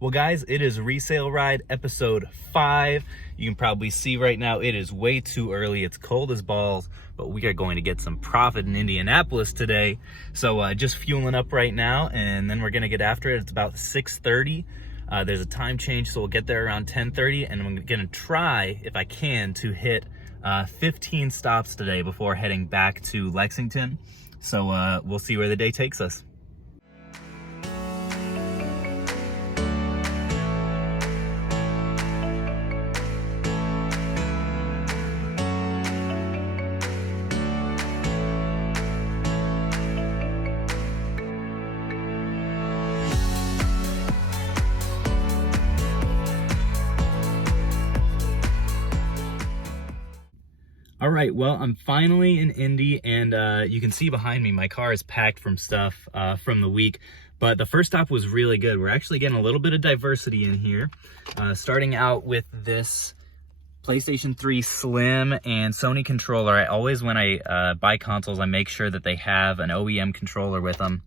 Well guys, it is Resale Ride episode 5. You can probably see right now it is way too early. It's cold as balls, but we are going to get some profit in Indianapolis today. So just fueling up right now, and then we're gonna get after it. It's about 6:30. There's a time change, so we'll get there around 10:30, and I'm gonna try, if I can, to hit 15 stops today before heading back to Lexington. So we'll see where the day takes us. All right, well, I'm finally in Indy, and you can see behind me, my car is packed from stuff from the week, but the first stop was really good. We're actually getting a little bit of diversity in here, starting out with this PlayStation 3 Slim and Sony controller. I always, when I buy consoles, I make sure that they have an OEM controller with them.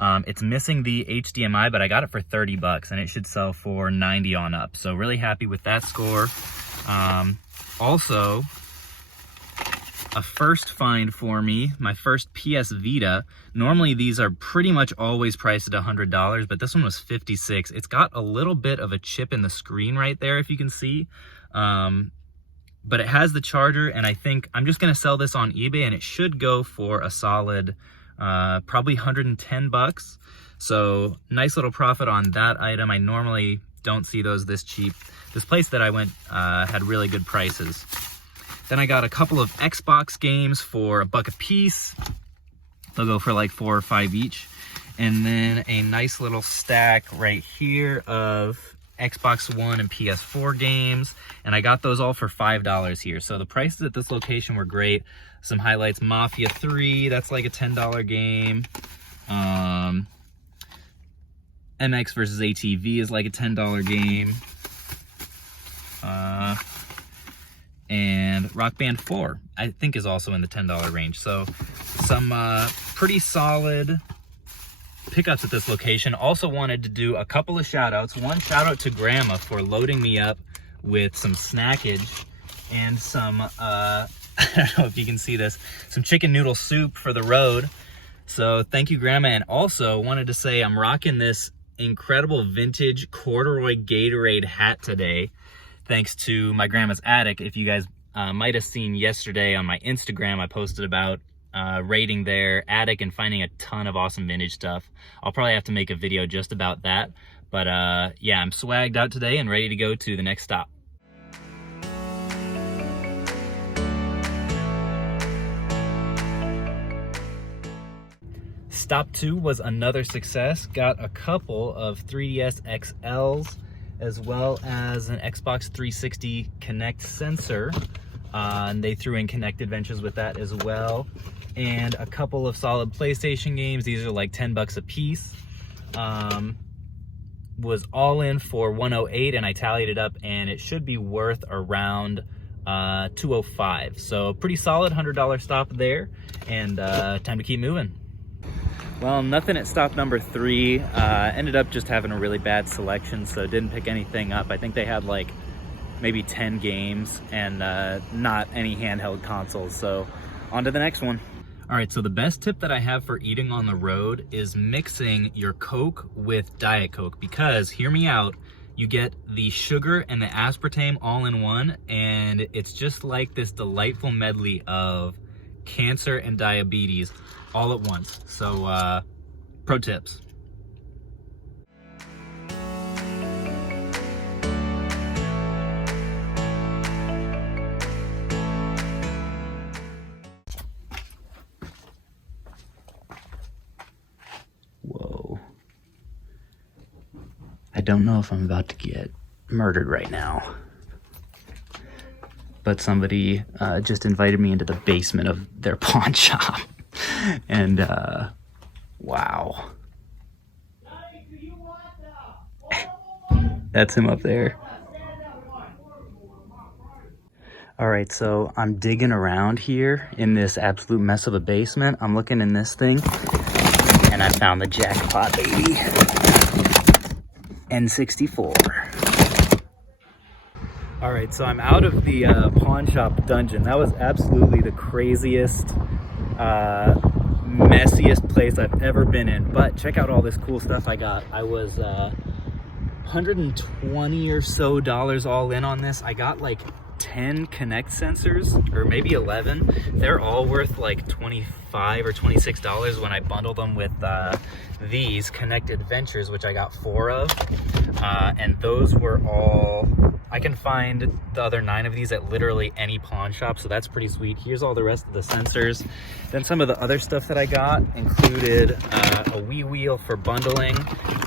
It's missing the HDMI, but I got it for 30 bucks, and it should sell for 90 on up, so really happy with that score. Also, a first find for me, my first PS Vita. Normally these are pretty much always priced at $100, but this one was 56. It's got a little bit of a chip in the screen right there, if you can see. But it has the charger, and I think I'm just gonna sell this on eBay, and it should go for a solid, probably 110 bucks. So nice little profit on that item. I normally don't see those this cheap. This place that I went had really good prices. Then I got a couple of Xbox games for $1 a piece. They'll go for like 4 or 5 each. And then a nice little stack right here of Xbox One and PS4 games. And I got those all for $5 here. So the prices at this location were great. Some highlights: Mafia 3, that's like a $10 game. MX versus ATV is like a $10 game. And Rock Band 4, I think, is also in the $10 range. So some pretty solid pickups at this location. Also wanted to do a couple of shout outs. One shout out to Grandma for loading me up with some snackage and some, I don't know if you can see this, some chicken noodle soup for the road. So thank you, Grandma. And also wanted to say I'm rocking this incredible vintage corduroy Gatorade hat today, thanks to my grandma's attic. If you guys might have seen yesterday on my Instagram, I posted about raiding their attic and finding a ton of awesome vintage stuff. I'll probably have to make a video just about that. But yeah, I'm swagged out today and ready to go to the next stop. Stop 2 was another success. Got a couple of 3DS XLs, as well as an Xbox 360 Connect sensor. And they threw in Connect Adventures with that as well. And a couple of solid PlayStation games. These are like 10 bucks a piece. Was all in for 108, and I tallied it up, and it should be worth around 205. So pretty solid $100 stop there, and time to keep moving. Well, nothing at stop number 3. Ended up just having a really bad selection, so didn't pick anything up. I think they had like maybe 10 games and not any handheld consoles, so on to the next one. All right, so the best tip that I have for eating on the road is mixing your Coke with Diet Coke, because, hear me out, you get the sugar and the aspartame all in one, and it's just like this delightful medley of cancer and diabetes all at once. So pro tips. Whoa, I don't know if I'm about to get murdered right now, but somebody just invited me into the basement of their pawn shop. And wow, that's him up there. All right, so I'm digging around here in this absolute mess of a basement. I'm looking in this thing, and I found the jackpot, baby. N64. All right, so I'm out of the pawn shop dungeon. That was absolutely the craziest, messiest place I've ever been in. But check out all this cool stuff I got. I was 120 or so dollars all in on this. I got like 10 Connect sensors, or maybe 11. They're all worth like $25 or $26 when I bundle them with these Connect Adventures, which I got 4 of. And those were all, I can find the other 9 of these at literally any pawn shop, so that's pretty sweet. Here's all the rest of the sensors. Then some of the other stuff that I got included a Wii wheel for bundling,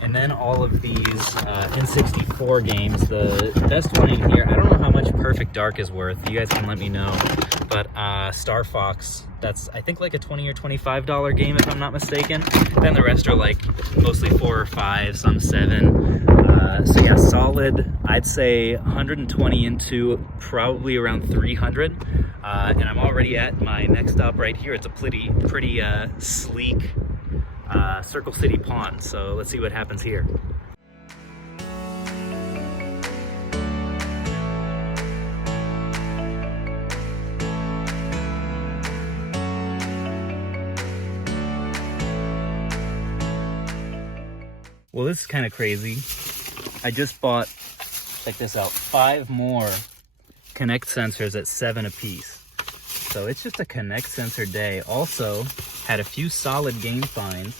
and then all of these N64 games. The best one in here, I don't know how much Perfect Dark is worth, you guys can let me know, but Star Fox, that's I think like a $20 or $25 game if I'm not mistaken. Then the rest are like mostly 4 or 5, some 7. So yeah, solid, I'd say 120 into probably around 300. And I'm already at my next stop right here. It's a pretty sleek Circle City pawn. So let's see what happens here. Well, this is kind of crazy. I just bought, check this out, 5 more Connect sensors at 7 apiece. So it's just a Connect sensor day. Also, had a few solid game finds.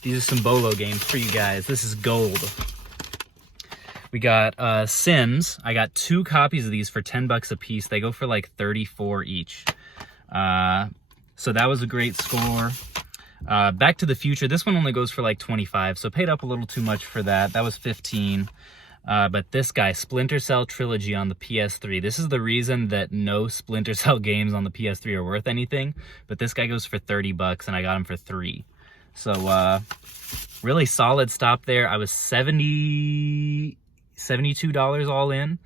These are some Bolo games for you guys. This is gold. We got Sims. I got 2 copies of these for 10 bucks a piece. They go for like 34 each. So that was a great score. Back to the Future, this one only goes for like 25, so paid up a little too much for that. That was 15. But this guy, Splinter Cell Trilogy on the PS3. This is the reason that no Splinter Cell games on the PS3 are worth anything. But this guy goes for 30 bucks, and I got him for 3. So, really solid stop there. I was $72 all in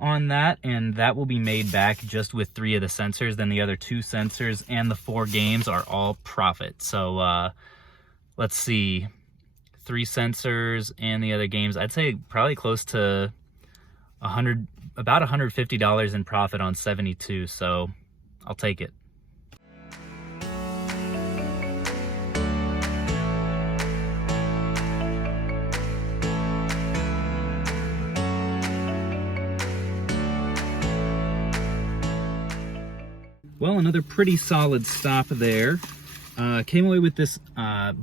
on that, and that will be made back just with 3 of the sensors. Then the other 2 sensors and the 4 games are all profit. So let's see, 3 sensors and the other games, I'd say probably close to about $150 in profit on 72, so I'll take it. Well, another pretty solid stop there. Came away with this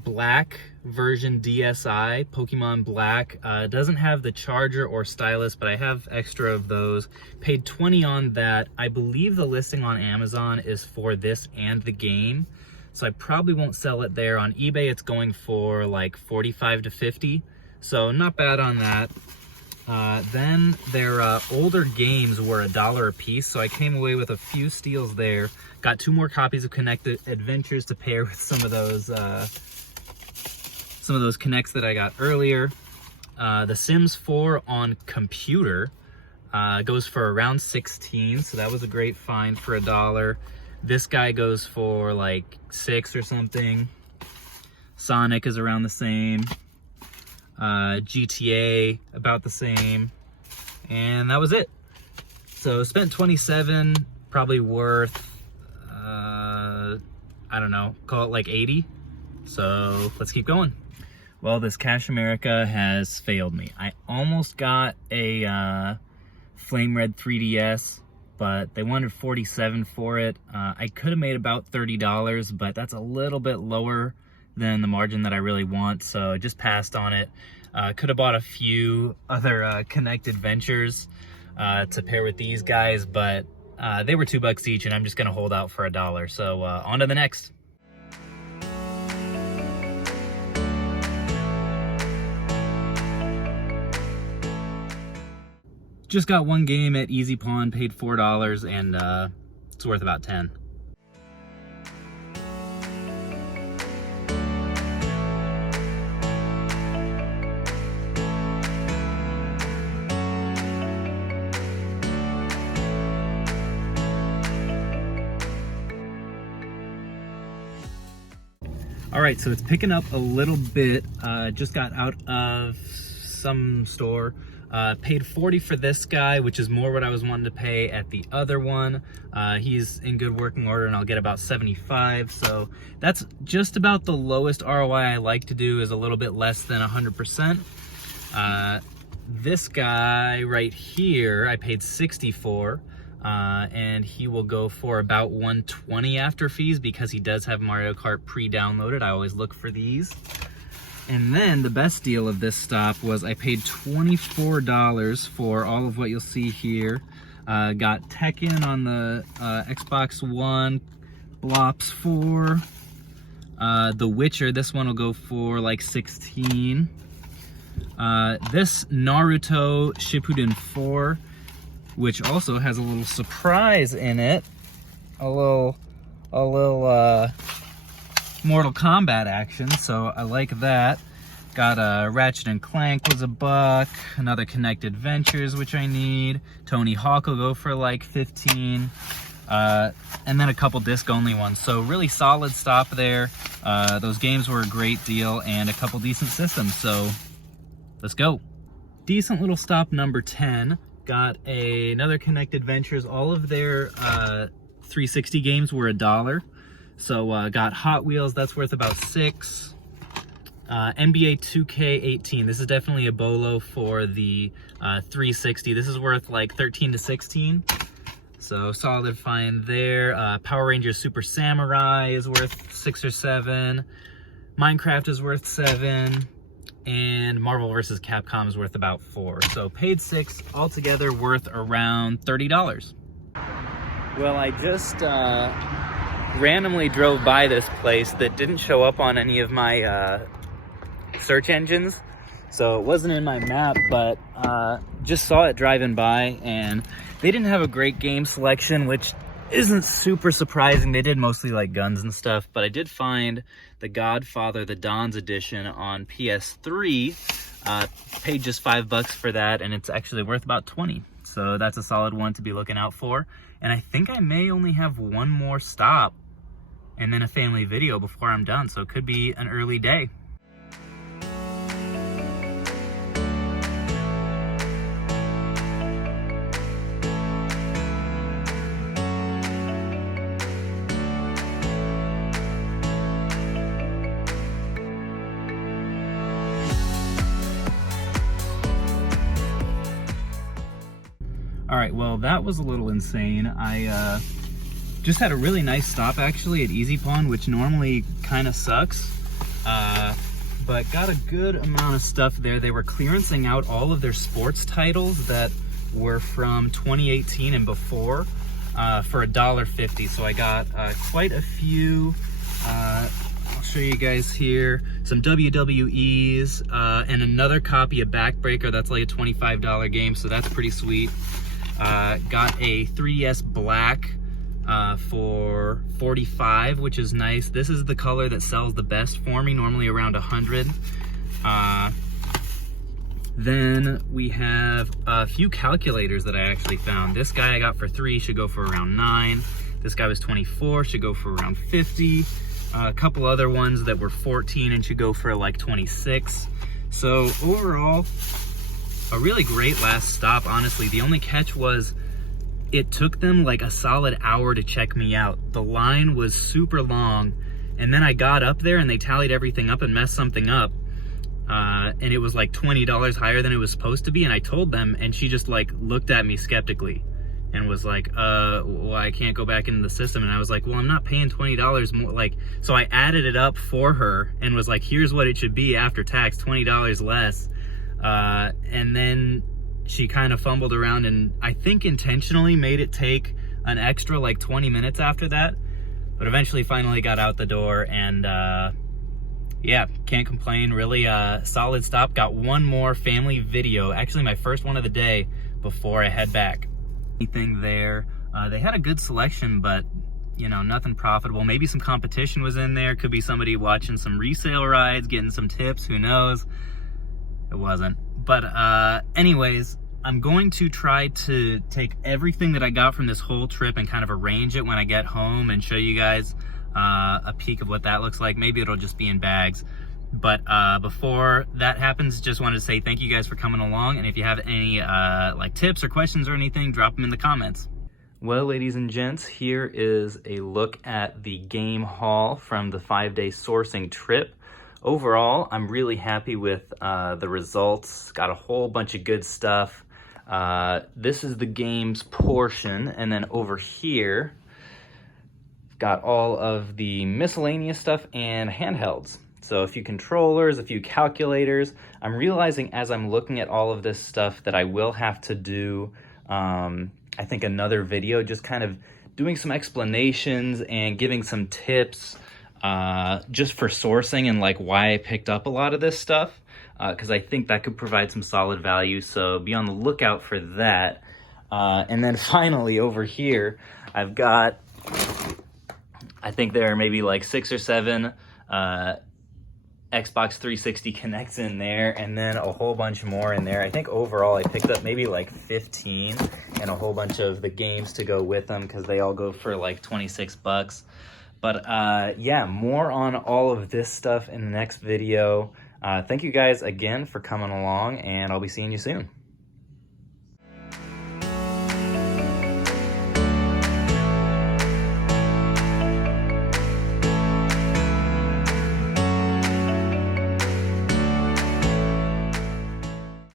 black version DSi, Pokemon Black. Doesn't have the charger or stylus, but I have extra of those. Paid 20 on that. I believe the listing on Amazon is for this and the game, so I probably won't sell it there. On eBay, it's going for like 45 to 50, so not bad on that. Then their older games were $1 a piece, so I came away with a few steals there. Got 2 more copies of Connect Adventures to pair with some of those Connects that I got earlier. The Sims 4 on computer goes for around 16, so that was a great find for $1. This guy goes for like 6 or something. Sonic is around the same. GTA about the same, and that was it. So spent 27, probably worth I don't know, call it like 80. So let's keep going. Well, this Cash America has failed me. I almost got a Flame Red 3DS, but they wanted 47 for it. I could have made about $30, but that's a little bit lower than the margin that I really want, so I just passed on it. Could have bought a few other Connect Adventures to pair with these guys, but they were $2 each, and I'm just gonna hold out for $1. So on to the next. Just got 1 game at Easy Pawn, paid $4, and it's worth about 10. All right, so it's picking up a little bit. Just got out of some store. Paid $40 for this guy, which is more what I was wanting to pay at the other one. He's in good working order and I'll get about $75. So that's just about the lowest ROI I like to do, is a little bit less than 100%. This guy right here, I paid $60 for, and he will go for about $120 after fees because he does have Mario Kart pre-downloaded. I always look for these. And then the best deal of this stop was I paid $24 for all of what you'll see here. Got Tekken on the Xbox One, Blops 4, The Witcher, this one will go for like $16. This Naruto Shippuden 4, which also has a little surprise in it, a little Mortal Kombat action, so I like that. Got a Ratchet and Clank was $1, another Connected Ventures, which I need. Tony Hawk will go for like 15, and then a couple disc-only ones. So really solid stop there. Those games were a great deal, and a couple decent systems, so let's go. Decent little stop number 10. Got another Connected Ventures. All of their 360 games were $1. So got Hot Wheels, that's worth about $6. NBA 2K18, this is definitely a bolo for the 360. This is worth like 13 to 16. So solid find there. Power Rangers Super Samurai is worth 6 or 7. Minecraft is worth 7. And Marvel vs. Capcom is worth about 4. So paid 6, altogether worth around $30. Well, I just randomly drove by this place that didn't show up on any of my search engines, so it wasn't in my map, but just saw it driving by, and they didn't have a great game selection, which isn't super surprising. They did mostly like guns and stuff, but I did find The Godfather, the Don's edition on PS3. Paid just $5 for that, and it's actually worth about 20. So that's a solid one to be looking out for. And I think I may only have one more stop and then a family video before I'm done, so it could be an early day. All right, well, that was a little insane. I just had a really nice stop actually at Easy Pawn, which normally kind of sucks, but got a good amount of stuff there. They were clearancing out all of their sports titles that were from 2018 and before for $1.50. So I got quite a few. I'll show you guys here some WWEs and another copy of Backbreaker. That's like a $25 game, so that's pretty sweet. Got a 3DS Black for $45, which is nice. This is the color that sells the best for me, normally around $100. Then we have a few calculators that I actually found. This guy I got for $3, should go for around $9. This guy was $24, should go for around $50. A couple other ones that were $14 and should go for like $26. So overall, a really great last stop, honestly. The only catch was it took them like a solid hour to check me out. The line was super long, and then I got up there and they tallied everything up and messed something up. And it was like $20 higher than it was supposed to be, and I told them, and she just like looked at me skeptically and was like, well, I can't go back into the system. And I was like, well, I'm not paying $20 more. Like, so I added it up for her and was like, here's what it should be after tax, $20 less. And then she kind of fumbled around and I think intentionally made it take an extra like 20 minutes after that, but eventually finally got out the door, and yeah, can't complain. Really solid stop. Got one more family video, actually my first one of the day, before I head back. Anything there, they had a good selection, but you know, nothing profitable. Maybe some competition was in there. Could be somebody watching some resale rides, getting some tips, who knows. It wasn't. But anyways, I'm going to try to take everything that I got from this whole trip and kind of arrange it when I get home and show you guys a peek of what that looks like. Maybe it'll just be in bags. But before that happens, just wanted to say thank you guys for coming along. And if you have any like tips or questions or anything, drop them in the comments. Well, ladies and gents, here is a look at the game haul from the 5-day sourcing trip. Overall, I'm really happy with the results. Got a whole bunch of good stuff. This is the games portion, and then over here, got all of the miscellaneous stuff and handhelds. So a few controllers, a few calculators. I'm realizing as I'm looking at all of this stuff that I will have to do, I think, another video just kind of doing some explanations and giving some tips just for sourcing and like why I picked up a lot of this stuff, because I think that could provide some solid value. So be on the lookout for that. And then finally over here, I've got, I think there are maybe like 6 or 7 Xbox 360 connects in there, and then a whole bunch more in there. I think overall I picked up maybe like 15 and a whole bunch of the games to go with them because they all go for like 26 bucks. But yeah, more on all of this stuff in the next video. Thank you guys again for coming along, and I'll be seeing you soon.